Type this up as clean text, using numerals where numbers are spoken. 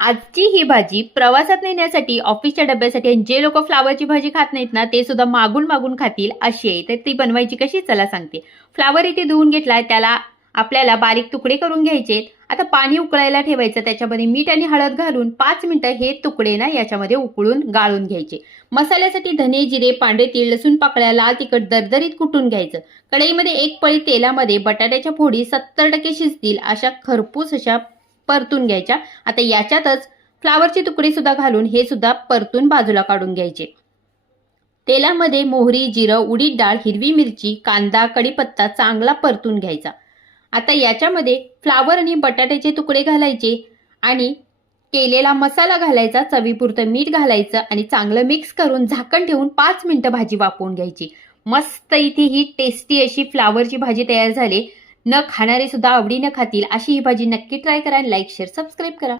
आजची ही भाजी प्रवासात नेण्यासाठी, ऑफिसच्या डब्यासाठी आणि जे लोक फ्लावरची भाजी खात नाहीत ना, ते सुद्धा मागून मागून खातील अशी आहे. तर ती बनवायची कशी चला सांगते. फ्लावर इथे धुवून घेतलाय, त्याला आपल्याला बारीक तुकडे करून घ्यायचे. आता पाणी उकळायला ठेवायचं, त्याच्यामध्ये मीठ आणि हळद घालून 5 मिनिटं हे तुकडे ना याच्यामध्ये उकळून गाळून घ्यायचे. मसाल्यासाठी धने, जिरे, पांढरे तीळ, लसूण पाकळ्या, लाल तिखट दरदरीत कुटून घ्यायचं. कढईमध्ये एक पळी तेलामध्ये बटाट्याच्या फोडी 70% शिजतील अशा खरपूस अशा परतून घ्यायच्या. आता याच्यातच फ्लावरचे तुकडे सुद्धा घालून हे सुद्धा परतून बाजूला काढून घ्यायचे. तेलामध्ये मोहरी, जिरं, उडीद डाळ, हिरवी मिरची, कांदा, कढीपत्ता चांगला परतून घ्यायचा. आता याच्यामध्ये फ्लावर आणि बटाट्याचे तुकडे घालायचे आणि केलेला मसाला घालायचा, चवीपुरतं मीठ घालायचं आणि चांगलं मिक्स करून झाकण ठेवून 5 मिनिटं भाजी वाफवून घ्यायची. मस्त इथे ही टेस्टी अशी फ्लावरची भाजी तयार झाली. न खाणारे सुद्धा आवडीनं खातील अशी ही भाजी नक्की ट्राय करा. लाईक, शेअर, सबस्क्राईब करा.